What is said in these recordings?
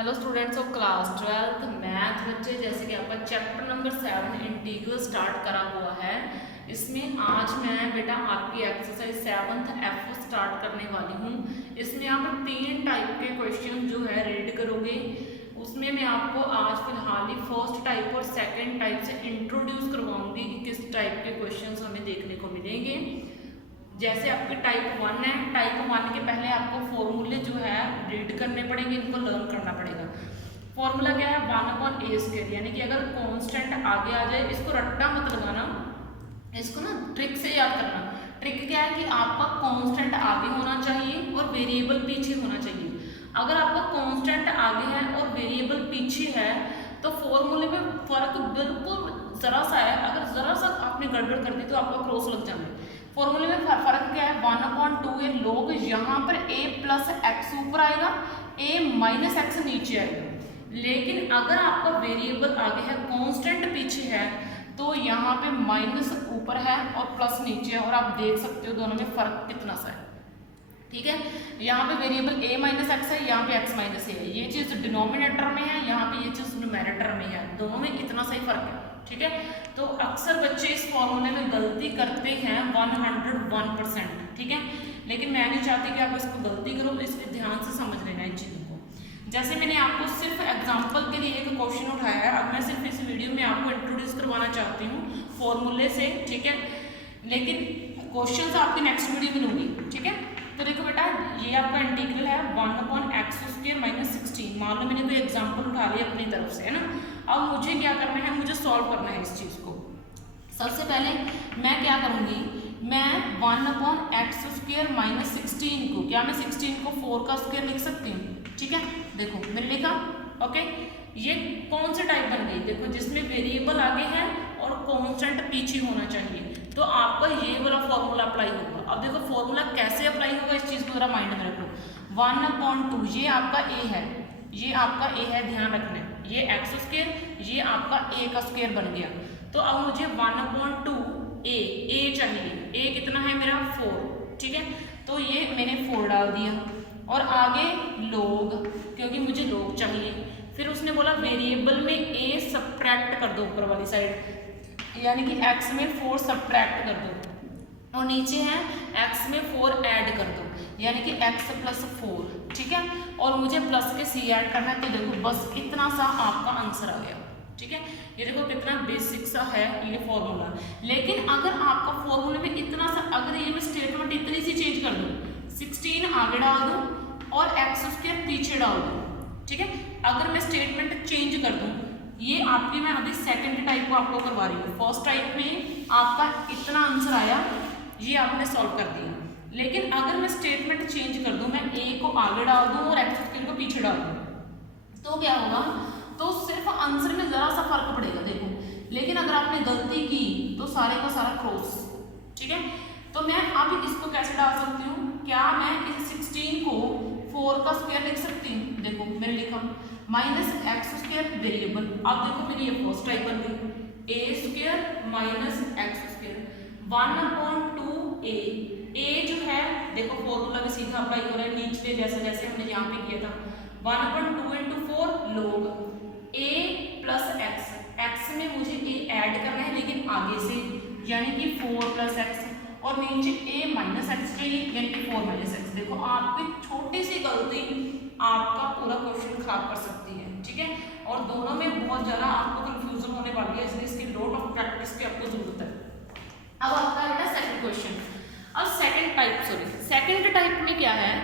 Hello students of class 12th math बच्चे, जैसे कि आपका चैप्टर नंबर 7 इंटीग्रल स्टार्ट करा हुआ है। इसमें आज मैं बेटा आपकी एक्सरसाइज 7th एफ स्टार्ट करने वाली हूँ। इसमें आप 3 टाइप के क्वेश्चन जो है रीड करोगे। उसमें मैं आपको आज फिलहाल ही फर्स्ट टाइप और सेकंड टाइप से इंट्रोड्यूस करवाऊंगी कि किस टाइप के क्वेश्चन हमें देखने को मिलेंगे। जैसे आपके टाइप 1 है, टाइप 1 के पहले आपको फॉर्मूले जो है रीड करने पड़ेंगे, इनको लर्न करना पड़ेगा। फॉर्मूला क्या है? 1/a², यानी कि अगर कांस्टेंट आगे आ जाए, इसको रट्टा मत लगाना, इसको ना ट्रिक से याद करना। ट्रिक क्या है कि आपका कांस्टेंट आगे होना चाहिए और वेरिएबल पीछे होना चाहिए। अगर आपका कांस्टेंट आगे है और वेरिएबल पीछे है तो फॉर्मूले में फर्क बिल्कुल जरा सा है। अगर जरा सा आपने गड़बड़ कर दी तो आपका क्रॉस लग जाए। फॉर्मूले में फर्क क्या है? 1/2a log, यहाँ पर a प्लस एक्स ऊपर आएगा, a माइनस एक्स नीचे आएगा। लेकिन अगर आपका वेरिएबल आगे है, कांस्टेंट पीछे है, तो यहाँ पे माइनस ऊपर है और प्लस नीचे है, और आप देख सकते हो दोनों में फर्क कितना सा है। ठीक है, यहाँ पे वेरिएबल a माइनस एक्स है, यहाँ पे x माइनस a है। ये चीज डिनोमिनेटर में है, यहाँ पे ये चीज न्यूमैरेटर में है। दोनों में इतना सा ही फर्क है। ठीक है, तो अक्सर बच्चे इस फॉर्मूले में गलती करते हैं 101%। ठीक है, लेकिन मैं नहीं चाहती कि आप इसको गलती करो, इसलिए ध्यान से समझ लेना इन चीज़ों को। जैसे मैंने आपको सिर्फ एग्जाम्पल के लिए एक क्वेश्चन उठाया है, अब मैं सिर्फ इस वीडियो में आपको इंट्रोड्यूस करवाना चाहती हूँ फॉर्मूले से। ठीक है, लेकिन क्वेश्चन आपकी नेक्स्ट वीडियो में लूंगी। ठीक है, तो देखो बेटा, ये आपका इंटीग्रल है 1/x² - 16। मान लो मैंने कोई एग्जांपल उठा लिया अपनी तरफ से, है ना। अब मुझे क्या करना है? मुझे सॉल्व करना है इस चीज़ को। सबसे पहले मैं क्या करूँगी? मैं 1/x² - 16 को, क्या मैं 16 को 4 का स्क्वायर लिख सकती हूँ? ठीक है, देखो मैंने लिखा। ओके, ये कौन सी टाइप बन गई? देखो, जिसमें वेरिएबल आगे है और कांस्टेंट पीछे होना चाहिए, तो आपका ये वाला फॉर्मूला अप्लाई होगा। अब देखो फॉर्मूला कैसे अप्लाई होगा, इस चीज को जरा माइंड में रख लो। 1/2, ये आपका a है, ये आपका a है, ध्यान रखना है। ये x², ये आपका a का स्क्वायर बन गया। तो अब मुझे 1/2a चाहिए। a कितना है मेरा? 4। ठीक है, तो ये मैंने 4 डाल दिया, और आगे log, क्योंकि मुझे log चाहिए। फिर उसने बोला वेरिएबल में a सब्ट्रैक्ट कर दो ऊपर वाली साइड, यानी कि x में 4 सब्ट्रैक्ट कर दो, और नीचे है x में 4 ऐड कर दो, यानी कि x + 4। ठीक है, और मुझे प्लस के c ऐड करना है। तो देखो बस इतना सा आपका आंसर आ गया। ठीक है, ये देखो कितना बेसिक सा है ये फॉर्मूला। लेकिन अगर आपका फॉर्मूले में इतना सा, अगर ये मैं स्टेटमेंट इतनी सी चेंज कर दूँ, 16 आगे डाल दूँ और x² पीछे डाल दूँ। ठीक है, अगर मैं स्टेटमेंट चेंज कर दूँ, ये आपकी मैं अभी सेकंड टाइप को आपको करवा रही हूँ। फर्स्ट टाइप में आपका इतना आंसर आया, ये आपने सॉल्व कर दिया। लेकिन अगर मैं स्टेटमेंट चेंज कर दूं, मैं a को आगे डाल दूं और x² को पीछे डाल दूं, तो क्या होगा? तो सिर्फ आंसर में जरा सा फर्क पड़ेगा, देखो। लेकिन अगर आपने गलती की तो सारे का सारा क्रॉस। ठीक है, तो मैं अब इसको कैसे डाल सकती हूँ? क्या मैं इस 16 को 4 का स्क्वायर लिख सकती हूँ? देखो मैंने लिखा -x² वेरिएबल। अब देखो मेरी ये फर्स्ट टाइप बन गई, a² - x², 1/2a। a जो है, देखो फॉर्मूला भी सीधा अप्लाई हो रहा है नीचे, जैसे जैसे हमने यहाँ पे किया था। 1/2 × 4 log a + x। x में मुझे a ऐड करना है, लेकिन आगे से, यानी कि 4 + x, और नीचे a - x चाहिए, यानी कि 4 - x। देखो आपकी छोटी सी गलती आपका पूरा क्वेश्चन खराब कर सकती है। ठीक है, और दोनों में बहुत ज़्यादा आपको कंफ्यूजन होने वाली है, इसलिए इसकी लॉट ऑफ प्रैक्टिस की आपको जरूरत है। अब आपका बेटा सेकंड क्वेश्चन। अब सेकंड टाइप में क्या है?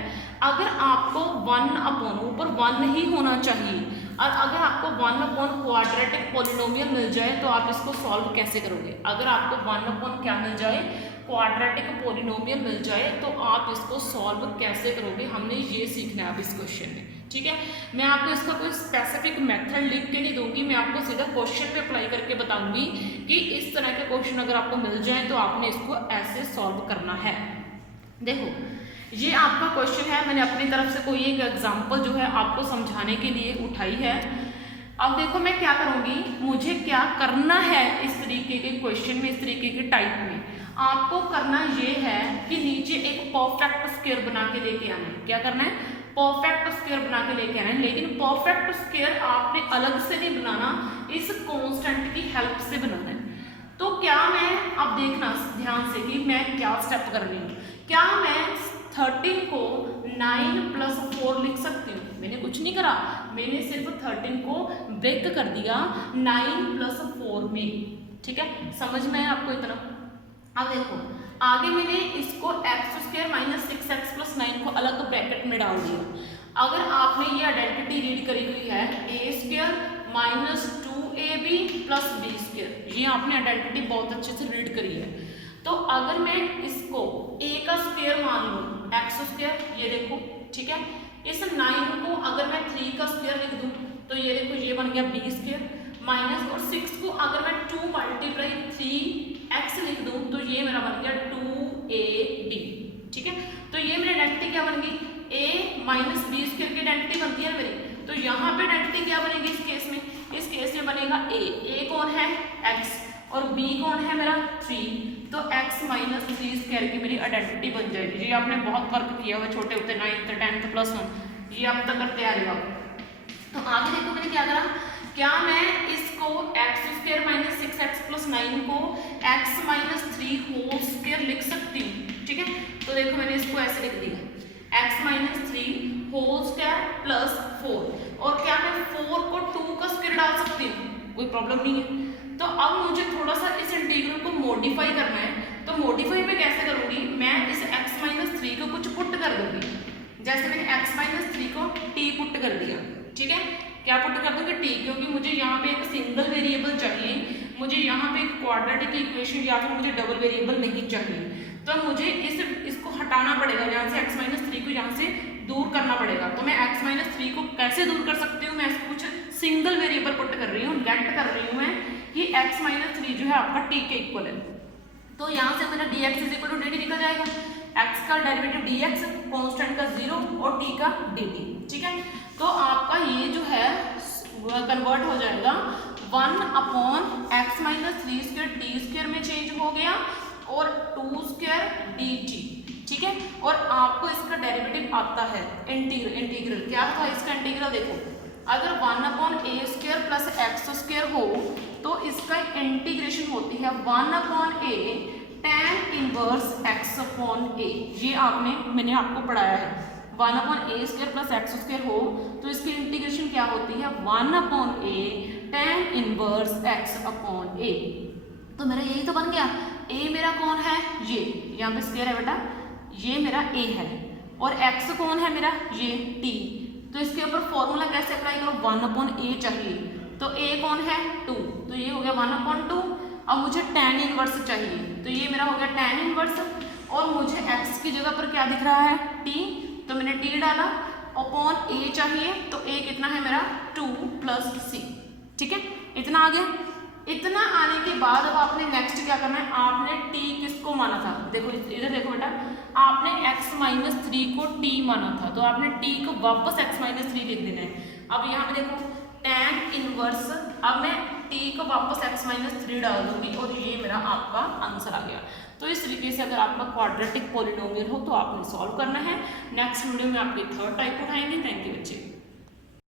अगर आपको 1/ ऊपर 1 ही होना चाहिए, और अगर आपको 1/ क्वाड्रेटिक पॉलिनोमियल मिल जाए तो आप इसको सॉल्व कैसे करोगे? अगर आपको 1/ क्या मिल जाए? क्वाड्रेटिक पॉलिनोमियल मिल जाए, तो आप इसको सॉल्व कैसे करोगे? हमने ये सीखना है अब इस क्वेश्चन में। ठीक है, मैं आपको इसका कोई स्पेसिफिक मेथड लिख के नहीं दूंगी, मैं आपको सीधा क्वेश्चन पे अप्लाई करके बताऊंगी कि इस तरह के क्वेश्चन अगर आपको मिल जाए तो आपने इसको ऐसे सॉल्व करना है। देखो ये आपका क्वेश्चन है, मैंने अपनी तरफ से कोई एक एग्जांपल जो है आपको समझाने के लिए उठाई है। अब देखो मैं क्या करूंगी, मुझे क्या करना है इस तरीके के क्वेश्चन में, इस तरीके के टाइप में आपको करना ये है कि नीचे एक परफेक्ट स्क्वायर बना के लेके आना है। क्या करना है? परफेक्ट स्क्वायर बना के लेके आना है, लेकिन परफेक्ट स्क्वायर आपने अलग से नहीं बनाना, इस कांस्टेंट की हेल्प से बनाना है। तो क्या मैं, अब देखना ध्यान से कि मैं क्या स्टेप कर रही हूँ। क्या मैं 13 को 9 + 4 लिख सकती हूँ? मैंने कुछ नहीं करा, मैंने सिर्फ 13 को ब्रेक कर दिया 9 + 4 में। ठीक है, समझ में है आपको इतना? अब देखो आगे मैंने इसको x² - 6x + 9 को अलग ब्रैकेट में डाल दिया। अगर आपने ये आइडेंटिटी रीड करी हुई है a² - 2ab + b², ये आपने आइडेंटिटी बहुत अच्छे से रीड करी है। तो अगर मैं इसको a का स्क्वायर मान लूँ x², ये देखो ठीक है, इस 9 को अगर मैं 3 का स्क्वायर लिख दूँ तो ये देखो ये बन गया b² माइनस, और 6 को अगर मैं 2 × 3x लिख दूँ तो ये मेरा बन गया 2ab। ठीक है, तो ये मेरी आइडेंटिटी क्या बन गई, a - b² की आइडेंटिटी बनती है मेरी। तो यहाँ पे आइडेंटिटी क्या बनेगी इस केस में? इस केस में बनेगा a कौन है x और b कौन है मेरा 3, तो x - 3² की मेरी आइडेंटिटी बन जाएगी। ये आपने बहुत वर्क किया हुआ छोटे होते 9th 10th +1, ये आप तक करते आ रहे हो। तो आगे देखो मैंने क्या करा, क्या मैं इसको x² - 6x + 9 को x - 3 होल स्क्वायर लिख सकती हूँ? ठीक है, तो देखो मैंने इसको ऐसे लिख दिया x - 3 होल स्क्वायर + 4, और क्या मैं 4 को 2 का स्क्वायर डाल सकती हूँ? कोई प्रॉब्लम नहीं है। तो अब मुझे थोड़ा सा इस इंटीग्रल को मॉडिफाई करना है। तो मॉडिफाई मैं कैसे करूँगी, मैं इस x - 3 को कुछ पुट कर दूंगी। जैसे मैंने x - 3 को t पुट कर दिया। ठीक है, क्या पुट कर दूंगी t, क्योंकि मुझे यहाँ पे एक सिंगल वेरिएबल चाहिए, मुझे यहाँ पे एक क्वाड्रेटिक इक्वेशन या फिर मुझे डबल वेरिएबल नहीं चाहिए। तो मुझे इसको हटाना पड़ेगा, यहाँ से x - 3 को यहाँ से दूर करना पड़ेगा। तो मैं x - 3 को कैसे दूर कर सकती हूँ, मैं इसको कुछ सिंगल वेरिएबल पुट कर रही हूँ, लेट कर रही हूँ मैं कि x - 3 जो है आपका t के इक्वल है। तो यहाँ से मेरा dx = dt निकल जाएगा, x का डेरिवेटिव dx, कांस्टेंट का 0 और t का dt। ठीक है, तो आपका ये जो है कन्वर्ट हो जाएगा 1/x - 3² t² में चेंज हो गया और 2² dt। ठीक है, और आपको इसका डेरिवेटिव आता है इंटीग्रल क्या था इसका इंटीग्रल, देखो अगर 1/a² + x² हो तो इसका इंटीग्रेशन होती है 1/a tan 1x/a। ये मैंने आपको पढ़ाया है, 1/a² + x² हो तो इसकी इंटीग्रेशन क्या होती है 1/a tan 1x/a। तो मेरा यही तो बन गया, a मेरा कौन है, ये यहाँ पे स्क्वायर है बेटा, ये मेरा a है, और x कौन है मेरा, ये t। तो इसके ऊपर फॉर्मूला कैसे अप्लाई करो, 1/a चाहिए, तो a कौन है 2, तो ये हो गया 1/2। अब मुझे tan 1 चाहिए, तो ये मेरा हो गया tan 1, और मुझे x की जगह पर क्या दिख रहा है t, तो मैंने t डाला, अपॉन a चाहिए, तो a कितना है मेरा 2 + c। ठीक है, इतना आ गया। इतना आने के बाद अब आपने नेक्स्ट क्या करना है, आपने t किसको माना था, देखो इधर देखो बेटा, आपने x - 3 को t माना था, तो आपने t को वापस x - 3 लिख देना है। अब यहाँ पे देखो tan 1, अब मैं t को वापस x - 3 डाल दूंगी और ये मेरा आपका आंसर आ गया। तो इस तरीके से अगर आपका क्वाड्रेटिक पॉलिनोमियल हो तो आपने सॉल्व करना है। नेक्स्ट वीडियो में आपकी 3rd टाइप उठाएंगे। थैंक यू बच्चे।